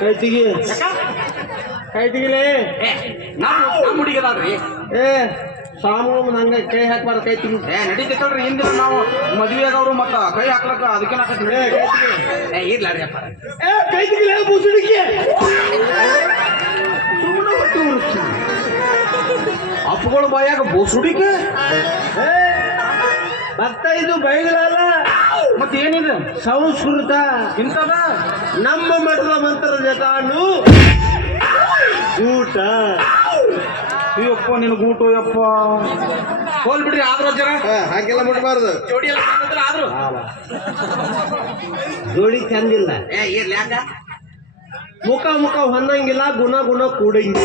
ಕೈತಿಗಿ ಕೈತಿಗಿಲೇ ನಮ್ಮ ಹುಡುಗಿದಾಳ್ರಿ. ಏ ಸಾಮು ನಂಗೆ ಕೈ ಹಾಕ್ಬಾರ್ದು ಕೈತಿಗಿ. ನಡೀತೈತಲ್ರಿ ಹಿಂದಿನ ನಾವು ಮದುವೆ ಆಗವ್ರು ಮತ್ತ ಕೈ ಹಾಕ್ಲಕ್ಕ ಅದಕ್ಕೆ ಇರ್ಲಾರಿ ಅಪ್ಪ. ಏ ಕೈತಿಗಿಲೇ ಮುಸುಡಿಕೆ ಸುಮ್ಮನೆ ಹೊಟ್ಟು ಉರಿಸ್ತೀನಿ. ಅಪ್ಪಗಳು ಬಾಯಾಗ ಬೋಸುಡಿಕೆ ಭಕ್ತ ಇದು ಬೈಗಳಲ್ಲ ಮತ್ತೆ ಏನಿದೆ ಸಂಸ್ಕೃತ ಇಂಥದ ನಮ್ಮ ಮಠದ ಮಂತ್ರ ಜಟಾನು ಊಟ. ಅಯ್ಯಪ್ಪ ನಿನ್ ಗೂಟು ಯಪ್ಪ ಹೋಲ್ ಬಿಡ್ರಿ. ಆದ್ರೂ ಜರ ಹಾಗೆಲ್ಲ ಮುಟ್ಬಾರ್ದು. ಜೋಡಿ ಎಲ್ಲ ಆದ್ರು ಜೋಡಿ ಚಂದಿಲ್ಲ. ಇರ್ಲಿ ಯಾಕ ಮುಖ ಮುಖ ಹೊಂದಂಗಿಲ್ಲ, ಗುಣ ಗುಣ ಕೂಡಂಗಿಲ್ಲ.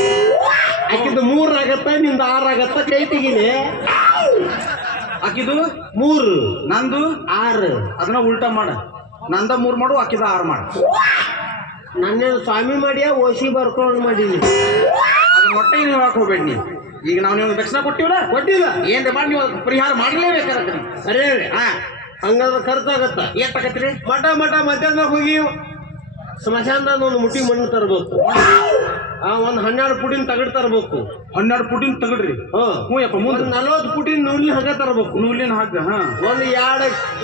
ಆಕಿದ್ದು 3 ಆಗತ್ತ, ನಿಂದ 6 ಆಗತ್ತ. ಕೈ ತೆಗಿಲಿ. ಆಕಿದು 3 ನಂದು 6. ಅದನ್ನ ಉಲ್ಟಾ ಮಾಡ. ನಂದ 3 ಮಾಡು, ಆಕಿದ 6 ಮಾಡ. ನನ್ನೇನು ಸ್ವಾಮಿ ಮಾಡಿಯ ಓಸಿ ಬರ್ಕೊಂಡು ಮಾಡೀನಿ. ಅದನ್ನ ಹೊಟ್ಟೆ ನೀವು ಹೇಳಕ್ ಹೋಗ್ಬೇಡಿ. ನೀವು ಈಗ ನಾವು ನಿಮ್ಗೆ ದಕ್ಷಿಣ ಕೊಟ್ಟಿವಲ್ಲ, ಕೊಟ್ಟಿಲ್ಲ ಏನ್ರಿ ಮಾಡಿ ನೀವು ಪರಿಹಾರ ಮಾಡಲೇಬೇಕಾಗತ್ತೆ. ಸರಿ ಹಾ ಹಂಗಾದ್ರೆ ಖರ್ಚಾಗತ್ತ. ಏನ್ ತಗತ್ತೀರಿ? ಮಠ ಮಧ್ಯಾಹ್ನ ಹೋಗಿ ಸ್ಮಶಾನದಾಗ ಒಂದು ಮುಟ್ಟಿ ಮಣ್ಣು ತರಬೇಕು. ಒಂದು 12 ಪುಟಿನ ತಗಡ್ ತರಬೇಕು. 12 ಪುಟಿನ ತಗಡ್ರಿ. ಹ್ಞೂ ಯಪ್ಪ. ಮುಂದೆ 40 ಪುಟಿನ ನೂಲಿನ ಹಗ್ಗ ತರಬೇಕು. ನೂಲಿನ ಹಗ್ಗ. ಒಂದು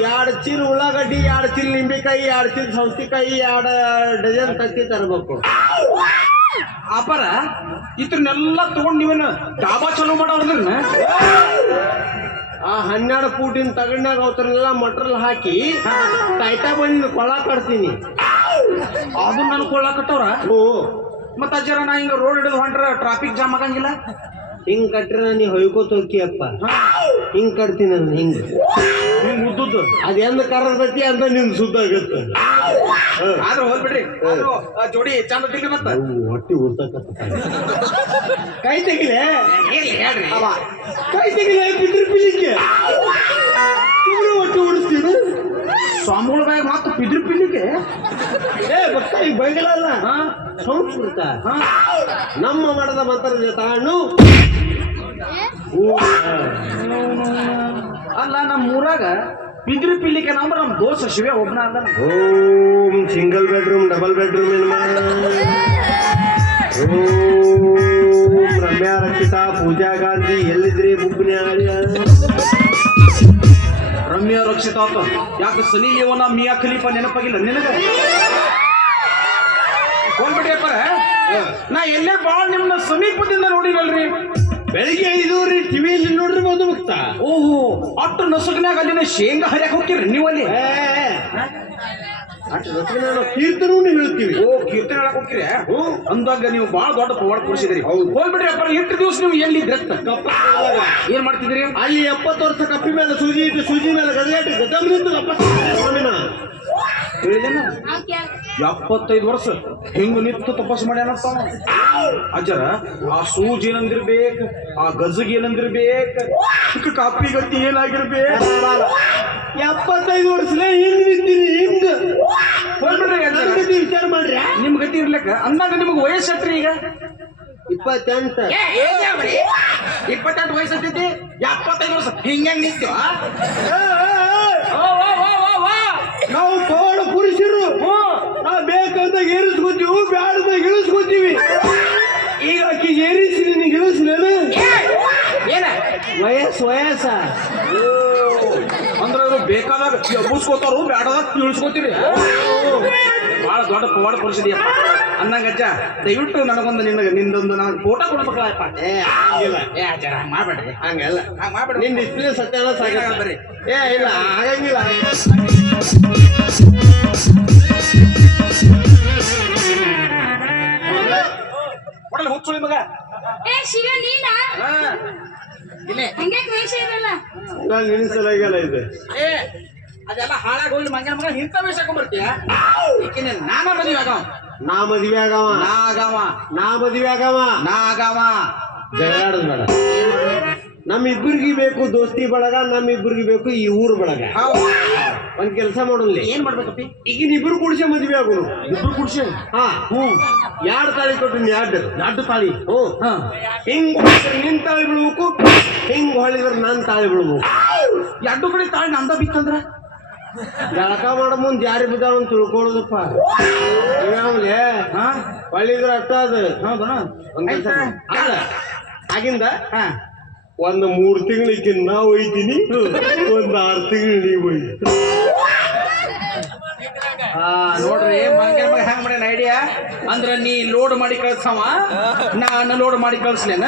2 ಚೀಲ ಉಳ್ಳಾಗಡ್ಡಿ, 2 ಚೀಲ ನಿಂಬೆಕಾಯಿ, 2 ಚೀಲ ಸೌತೆಕಾಯಿ, 2 ಡಜನ್ ತತ್ತಿ ತರಬೇಕು. ಅಪರ ಇತ್ರನ್ನೆಲ್ಲ ತಗೊಂಡ್ ನೀವೇನು ಡಾಬಾ ಚಲೋ ಮಾಡೋರ್ದ್ರನ್ನ ಆ 12 ಪುಟಿನ ತಗಡ್ನಾಗ ಅವತ್ರನ್ನೆಲ್ಲ ಮಟ್ರಲ್ ಹಾಕಿ ಟೈಟಾ ಬಂದಿನ ಕೊಳ ಕಟ್ತೀನಿ. ಅದನ್ನ ನಾನು ಕೊಳ್ಳಾಕತ್ತವ್ರ. ಮತ್ತ ಅಜ್ಜರ ನಾ ಹಿಂಗ ರೋಡ್ ಹಿಡಿದು ಹೊಂಟ್ರ ಟ್ರಾಫಿಕ್ ಜಾಮ್ ಆಗಂಗಿಲ್ಲ. ಹಿಂಗ್ ಕಟ್ರ ನೀ ಹೊಯ್ಕೋತ ಹೋಗಿಯಪ್ಪ. ಹಿಂಗ್ ಕಟ್ತೀನಿ ನಾನು. ಹಿಂಗ್ ಉದ್ದುದ್ದು ಅದ ಎಂದ ಕರದತಿ ಅಂತ ನಿನ್ ಸುದ್ದ ಆಗತ್ತ. ಆದ್ರೂ ಹೋಗ್ಬಿಡ್ರಿ. ಜೋಡಿ ಚಂದ ತಿಳಿ ಮತ್ತ ಹೊಟ್ಟಿ ಉರ್ತಕತ್ತ. ಕೈ ತೆಗಿಲೆ. ಹೇಳ್ರಿ ಕೈ ತೆಗಿಲೆ. ಬಿದ್ರ ಪಿಲಿಕ್ಕೆ ಹೊಟ್ಟಿ ಉಡಿಸ್ತೀನಿ. ಸ್ವಾಮಿಗಳ ಬಾಯ ಮಾತು ಪಿದ್ರ ಪಿಲ್ಲಿಗೆ. ಭಕ್ತ ಈಗ ಬೈಗಳಲ್ಲ, ಸಂಸ್ಕೃತ. ನಮ್ಮ ಮಠದ ಮಂತ್ರ ಜಟಾನು ಅಲ್ಲ. ನಮ್ಮ ಊರಾಗ ಪಿದ್ರಿ ಪಿಲ್ಲಿಕೆ ಅಂದ್ರೆ ನಮ್ಮ ದೋಸ್ತ ಶಿವ ಒಬ್ಬನ ಅಲ್ಲ. ಓಂ ಸಿಂಗಲ್ ಬೆಡ್ರೂಮ್, ಡಬಲ್ ಬೆಡ್ರೂಮ್. ಓಂ ರಮ್ಯಾ ರಕ್ಷಿತಾ, ಪೂಜಾ ಗಾಂಧಿ ಎಲ್ಲಿದ್ರಿ? ಬುಬ್ಬಿನ ರಮ್ಯಾ ರಕ್ಷಿತ ಆತ. ಯಾಕೆ ಸನಿ ಲಿಯೋನ ಮಿಯಾ ಖಲೀಫಾ ನೆನಪಾಗಿಲ್ಲ ನಿನಗ? ಹೋಗ್ಬಿಟ್ಟಿಯಪ್ಪ. ನಾ ಎಲ್ಲೇ ಬಾಳ ನಿಮ್ನ ಸಮೀಪದಿಂದ ನೋಡಿರಲ್ರಿ. ಬೆಳಿಗ್ಗೆ 5 ಟಿವಿಯಲ್ಲಿ ನೋಡ್ರಿ ಬಂದು ಮುಕ್ತ. ಓಹೋ, ಅಟ್ಟು ನಸುಗ್ನಾಗ ಅಲ್ಲಿನ ಶೇಂಗಾ ಹರಿಯಾಕ ಹೋಗ್ತಿರಿ ನೀವು ಅಲ್ಲಿ? ಕೀರ್ತನೂ ಹೇಳ್ತೀವಿ. ಓ, ಕೀರ್ತನೆ ಹೇಳಕ್ ಹೋಗ್ತೀರಿ? ಅಂದಾಗ ನೀವು ಬಾಳ ದೊಡ್ಡ ಪವಾಡ ಕೊಡಿಸಿದ್ರಿ. ಹೋಗ್ಬಿಡ್ರಿ ಅಪ್ಪ. 8 ದಿವಸ ನೀವು ಎಲ್ಲಿ ಏನ್ ಮಾಡ್ತಿದ್ರಿ ಅಲ್ಲಿ? 70 ವರ್ಷ ಕಪ್ಪಿ ಮೇಲೆ ಸೂಜಿ ಇಟ್ಟು ಸೂಜಿ ಮೇಲೆ ಗದಗಾಟಿ ಗದಮಿನ ಹೇಳಿದೇನ? 75 ವರ್ಷ ಹಿಂಗ ನಿಂತು ತಪಸ್ ಮಾಡ್ಯಾನಪ್ಪ ಅಜ್ಜರ. ಆ ಸೂಜಿ ಏನಂದಿರ್ಬೇಕು, ಆ ಗಜಗ್ ಏನಂದಿರ್ಬೇಕು, ಕಾಪಿ ಗತಿ ಏನಾಗಿರ್ಬೇಕು. 75 ವರ್ಷಲೇ ಹಿಂದ್ ನಿಂತೀನಿ. ಹಿಂದ್ ಹೋಗ್ಬಿಡ್ರಿ. ವಿಚಾರ ಮಾಡ್ರಿ. ನಿಮ್ ಗತಿ ಇರ್ಲಕ್ಕ ಅಂದಾಗ ನಿಮ್ಗೆ ವಯಸ್ಸಟ್ರಿ ಈಗ 28. 28 ವಯಸ್ಸತ್ತೈತಿ. 75 ವರ್ಷ ಹಿಂಗ್ಯಾಂಗ ನಿಂತು ನಾವು ಪವಾಡ ಪುರುಷರು. ನಾವು ಬೇಕಂದಾಗ ಏರಿಸ್ಕೊತೀವಿ, ಬ್ಯಾಡದಾಗ ಇಳಿಸ್ಕೊತೀವಿ. ಈಗ ಆಕಿ ಏರಿಸಿ ನಿನಗೆ ಇಳಿಸ್ಲೇನು? ವಯಸ್ಸ ಅಂದ್ರೆ ಅವರು ಬೇಕಾದಾಗ ಎಬ್ಬಸ್ಕೋತಾರು, ಬ್ಯಾಡದಾಗ ಇಳಿಸ್ಕೋತೀರಿ. ಬಹಳ ದೊಡ್ಡ ಪವಾಡ ಪರಿಸ್ಥಿತಿಯಪ್ಪ ಅನ್ನಂಗಜ್ಜ. ದಯವಿಟ್ಟು ನನಗೊಂದು ನಿಂದೊಂದು ನನಗೆ ಫೋಟೋ ಕೊಡ್ಬೇಕಲ್ಲಪ್ಪ. ಅಜ್ಜರ ಮಾಡ್ಬೇಡ್ರಿ. ಹಂಗಲ್ಲ ಮಾಡ್ಬೇಡ್ರಿ. ನಿನ್ ಡಿಸ್ಪ್ಲೇ ಸತ್ಯಾನ ಸಾಗ ಬರ್ರಿ. ಇಲ್ಲ ಆಗಂಗಿಲ್ಲ. ಕೊಡಲ್ಲ ಹುಚ್ಚುಳಿ ಮಗ. ಶಿವ ನೀನಾ? ಹಂಗೆ ವೇಷ ಇರಲ್ಲ. ನಾನು ನಿನ್ಸಲಾಗಲ್ಲ ಇದೆ. ಅದೆಲ್ಲ ಹಾಳಾಗಿ ಹೋಗಿ ಮಂಗನ ಮಗ ಇಂಥ ವೇಷ ಹಾಕೊಂಡ್ಬರ್ತೀಯ? ಈಕಿನ ನಾನ ಮದುವೆ ಆಗವ. ನಾ ಮದ್ವೆ ಆಗವ. ನಾ ಮದುವೆ ಆಗವ. ಜಗಾಡದ್ ಬೇಡ. ನಮ್ಮಿಬ್ಬರಿಗೆ ಬೇಕು ದೋಸ್ತಿ ಬಳಗ, ನಮ್ಮಿಬ್ಬರಿಗೆ ಬೇಕು ಈ ಊರ್ ಬಳಗ. ಒಂದ್ ಕೆಲಸ ಮಾಡೋಲ್ಲಿ. ಏನ್ ಮಾಡ್ಬೇಕಪ್ಪಿ? ಈಗಿನ ಇಬ್ರು ಕುಡಿಸಿ ಮದ್ವೆ ಆಗೋನು. ಇಬ್ರು ಕುಡ್ಸಿ? ಹಾ. 2 ತಾಳಿ ಕೊಟ್ಟಿನಿ. 2 ತಾಳಿ. ಹಿಂಗ್ ನಿನ್ ತಾಳಿ ಬಿಡ್ಬೇಕು, ಹಿಂಗ್ ಹೊಳಿದ್ರೆ ನನ್ ತಾಳಿ ಬಿಡ್ಬೇಕು. 2 ಕಡೆ ತಾಳಿ ನಂದ ಬಿತ್ತಂದ್ರ ಜಳಕ ಮಾಡೋ ಮುಂದೆ ಯಾರು ಬಿದ್ದಾವ ಅಂತ ತಿಳ್ಕೊಳ್ಳೋದಪ್ಪ. ಹಾ ಒಳ್ಳಿದ್ರ ಅಷ್ಟ ಅದು ಹೌದಾ ಒಂದ್ ಕೆಲ್ಸ ಮಾಡು. ಅಲ್ಲ ಆಗಿಂದ ಹಾ ಒಂದು 3 ತಿಂಗಳಿಗೆ ನಾ ಒಯ್ತೀನಿ, ಒಂದ್ 6 ತಿಂಗಳು ನೀವು ಒಯ್ದು. ನೋಡ್ರಿ ಮಂಗ್ಯ ಮಗ ಹೆಂಗ್ ಮಾಡ್ಯಾನ ಐಡಿಯಾ ಅಂದ್ರ ನೀ ಲೋಡ್ ಮಾಡಿ ಕಳ್ಸವ ನಾನು ಲೋಡ್ ಮಾಡಿ ಕಳ್ಸ್ಲೇನ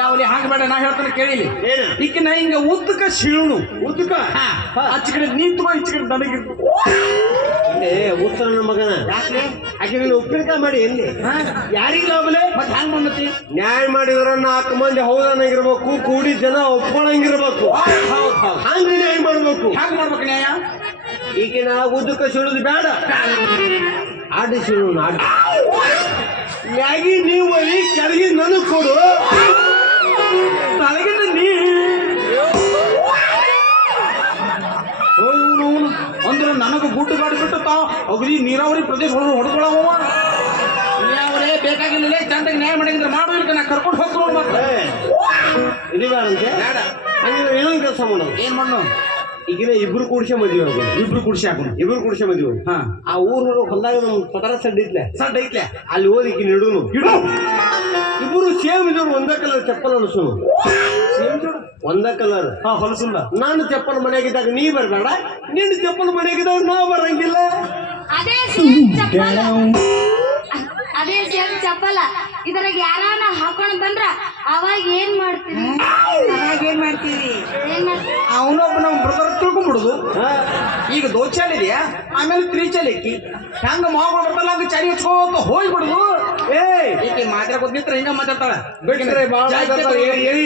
ಯಾವಲಿ ಹಂಗ ಬೇಡ ನಾ ಹೇಳ್ತಾನೆ ಕೇಳಿಲಿ ಏನು? ಈಕಿನ ಹಿಂಗ ಉದ್ದಕ ಶಿಳುನು ಉದ್ದಕ ಆಚೆ ಕಡೆ ನೀತು ಈಚೆ ಕಡೆ ನನಗೆ ಉತ್ತರ ನನ್ನ ಮಗನ ಯಾಕೆ ಆಕೆ ನೀನು ಉಪ್ಪಿನಕಾಯಿ ಮಾಡಿ ಎಲ್ಲಿ ಯಾರಿಗೆ ಲಾಭಲೆ? ಮತ್ತೆ ಹ್ಯಾಂಗ ಬಂದತಿ ನ್ಯಾಯ ಮಾಡಿದ್ರ 4 ಮಂದಿ ಹೌದನ್ನಂಗಿರ್ಬೇಕು, ಕೂಡಿ ಜನ ಒಪ್ಕೊಳಂಗಿರ್ಬೇಕು. ಹೌದ್ ಹೌದ್ ಹಂಗ ನ್ಯಾಯ ಮಾಡ್ಬೇಕು. ಹ್ಯಾಂಗ ಮಾಡ್ಬೇಕು ನ್ಯಾಯ ಈಗಿನ ಉದ್ದಕ್ಕ ಸಿಳುದು ಬೇಡ, ಆಡಿ ಸಿಳು ಆಡಿ ಮ್ಯಾಗಿ ನೀವು ಒಯ್ಯಿ, ಕೆಳಗಿ ನನಗ್ ಕೊಡು, ತಳಗಿನ ನೀ ಅಂದ್ರೆ ನನಗ ಗುಡ್ಡು ಗಾಡಿ ಬಿಟ್ಟು ತಾವ್ ಅಗದಿ ನೀರಾವರಿ ಪ್ರದೇಶ ಹೊಡ್ಕೊಳವ ನೀರಾವರಿ ಬೇಕಾಗಿಲ್ಲ ಚಂದಾಗಿ ನ್ಯಾಯ ಮಾಡಿದ್ರೆ ಮಾಡೋದಕ್ಕೆ ನಾ ಕರ್ಕೊಂಡು ಹೋಗ್ತು ನೋಡು ಮತ್ತೆ ಇದು ಬೇಡಂತೆ. ಹಂಗಿದ್ರೆ ಇನ್ನೊಂದು ಕೆಲಸ ಮಾಡೋದು. ಏನ್ ಮಾಡು ಈಗಿನ ಇಬ್ರು ಕೂಡ್ಸೆ ಮದ್ವೆ ಆಗೋದು. ಇಬ್ರು ಕುಡ್ಸಿ ಹಾಕೋಣ ಇಬ್ರು ಕೂಡ್ಸೆ ಮದ್ವೆ. ಹಾ ಆ ಊರ್ ಹೊಲ್ದಾಗ ನಮ್ ಪತರ ಸಡ್ ಇತ್ಲೆ, ಸಡ್ ಐತ್ಲೆ ಅಲ್ಲಿ ಓದಿ ಈಕಿನ ಇಡುನು ಇಡು ಇಬ್ರು ಸೇಮ್ ಇದ್ರು, ಒಂದೇ ಕಲರ್ ಚಪ್ಪಲ್ ಅನಿಸು, ಒಂದೇ ಕಲರ್. ಹಾ ಹೊಲಸುಲ್ಲ ನಾನು ಚಪ್ಪಲ್ ಮನೆಯಾಗಿದ್ದಾಗ ನೀ ಬರ್ಬೇಡ, ನಿನ್ನ ಚಪ್ಪಲ್ ಮನೆಯಾಗಿದ್ದಾಗ ನಾ ಬರಂಗಿಲ್ಲ. ಅದೇ ಸೇಮ್ ಚಪ್ಪಲ, ಅದೇ ಸೇಮ್ ಚಪ್ಪಲ ಇದ್ರಾಗ ಯಾರಾನ ಹಾಕೊಂಡ್ ಬಂದ್ರ ಅವಾಗ ಏನ್ ಮಾಡ್ತೀವಿ? ಏನ್ ಮಾಡ್ತೀರಿ? ಏನ್ ಮಾಡ್ತೀವಿ? ಅವನೊಬ್ಬ ನಮ್ಮ ಬ್ರದರ್ ತಿಳ್ಕೊಂಡ್ಬಿಡುದು. ಹಾ? ಈಗ ದೋಚಾಲ ಇದೆಯಾ, ಆಮೇಲೆ ತ್ರಿಚಾಲಿಕ್ಕಿ ಹೆಂಗ ಮಾವುಗಳು ಬರ್ತಲ್ಲ ಹಂಗ ಚಾರಿ ಹಚ್ಕೋತ ಹೋಗ್ಬಿಡುದು. ಈಕೆ ಮಾತಾಡ್ಕೊತ ನಿಂತ್ರ ಹಿಂಗ ಮಾತಾಡ್ತಾಳ ಬಿಟ್ರೆ ಬಾಳ ಮಾತಾಡ್ತಾಳೆ. ಎಳಿ.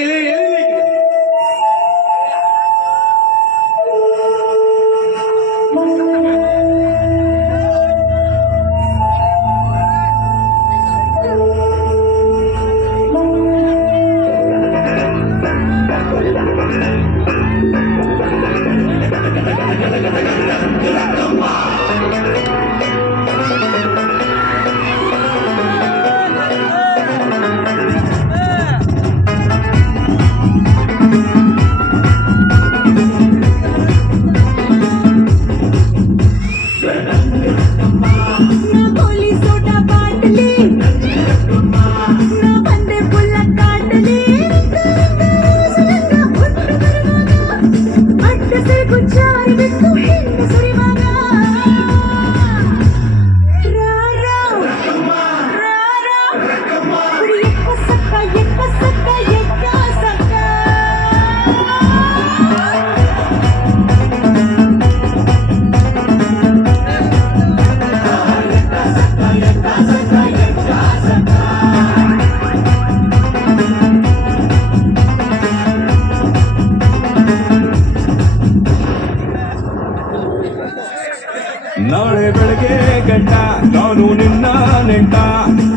ನಾಳೆ ಬೆಳಗ್ಗೆ ಗಂಟ ನಾನು ನಿನ್ನ ನೆಂಟ,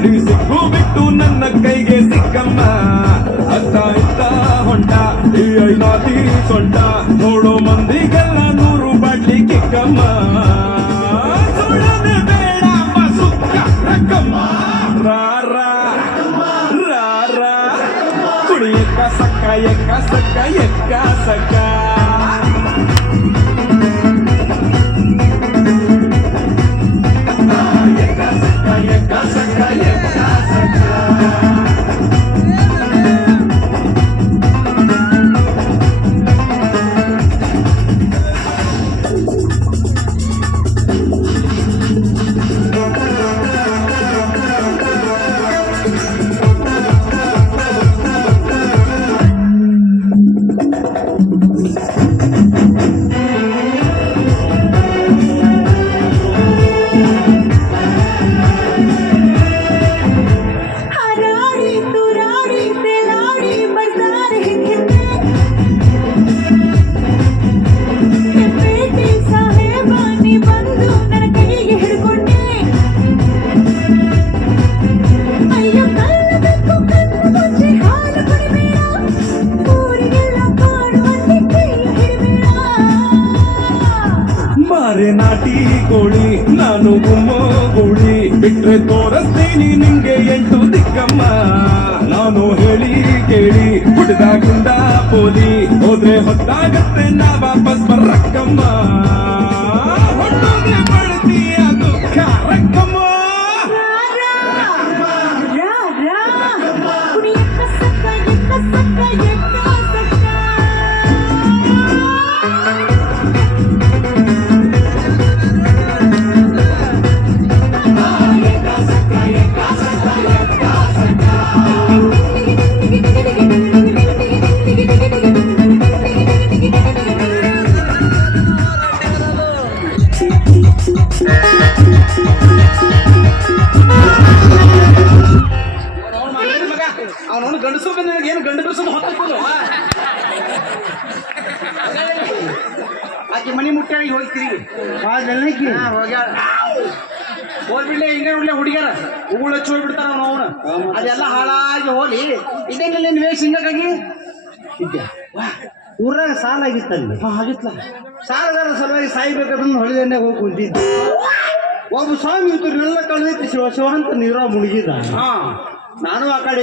ನೀ ಸಿಕ್ಕು ಬಿಟ್ಟು ನನ್ನ ಕೈಗೆ ಸಿಕ್ಕಮ್ಮ, ಅತ್ತ ಇತ್ತ ಹೊಂಟ ಈ ಐನಾತಿ ಸೊಂಟ, ನೋಡೋ ಮಂದಿಗೆಲ್ಲ 100 ಬಾಟ್ಲಿ ಕಿಕ್ಕಮ್ಮ, ಸುಳ್ಳನೆ ಬೇಡ ಸುಕ್ಕ ರಕ್ಕಮ್ಮ, ರಾರ ರಾರ ಕುಡಿ ಎಕ್ಕ ಸಕ್ಕ ಎಕ್ಕ ಸಕ್ಕ ಎಕ್ಕ ಸಕ್ಕ. ನಾಟಿ ಕೋಳಿ ನಾನು ಗುಮ್ಮೋ ಗೋಳಿ, ಬಿಟ್ರೆ ತೋರಿಸ್ತೀನಿ ನಿಂಗೆ 8 ದಿಕ್ಕಮ್ಮ, ನಾನು ಹೇಳಿ ಕೇಳಿ ಹುಡ್ದಾಗಿಂದ ಪೋಲಿ, ಹೋದ್ರೆ ಹೊತ್ತಾಗತ್ತೆ ನಾ ವಾಪಸ್ ಬರಕ್ಕಮ್ಮ, ಹೊಟ್ಟೋದ್ರೆ ಮಾಡ್ತೀಯ ದುಃಖ ರಕ್ಕಮ್ಮ. ಗಂಡಸರು ಬಂದ ಏನು ಗಂಡ ಬಿಡಿಸೋದು ಹೊತ್ತಿಲ್ಲ ಆಕೆ ಮನಿ ಮುಟ್ಟಾಗಿ ಹೋಗ್ತೀರಿ ಹೋಗ್ಯಾಳ ಹೋಗ್ಬಿಡ್ಲೆ ಹಿಂಗೆ ಉಳ್ಳೆ ಹುಡುಗ್ಯಾರ ಉಗುಳು ಹಚ್ಚಿ ಹೋಗ್ಬಿಡ್ತಾರ ಅವನು ಅದೆಲ್ಲ ಹಾಳಾಗಿ ಹೋಲಿ ಇದೇನಿಲ್ಲ ನಿನ್ನ ವೇಷ ಹಿಂಗಾಗಿ ಊರಾಗ ಸಾಲ ಆಗಿತ್ತಲ್ಲಿ ಆಗಿತ್ಲ ಸಾಲಗಾರ ಸಲುವಾಗಿ ಸಾಯ್ಬೇಕಂದ್ರೆ ಹೊಳೆದನ್ನೇ ಹೋಗಿ ಕುಂತಿದ್ದ ಒಬ್ಬ ಸ್ವಾಮಿ ಇವ್ರನ್ನೆಲ್ಲ ಕಳೆದೈತಿ ಶಿವ ಶಿವ ಅಂತ ನೀರ ಮುಳುಗಿದ ಹಾ ನಾನು ಆ ಕಡೆ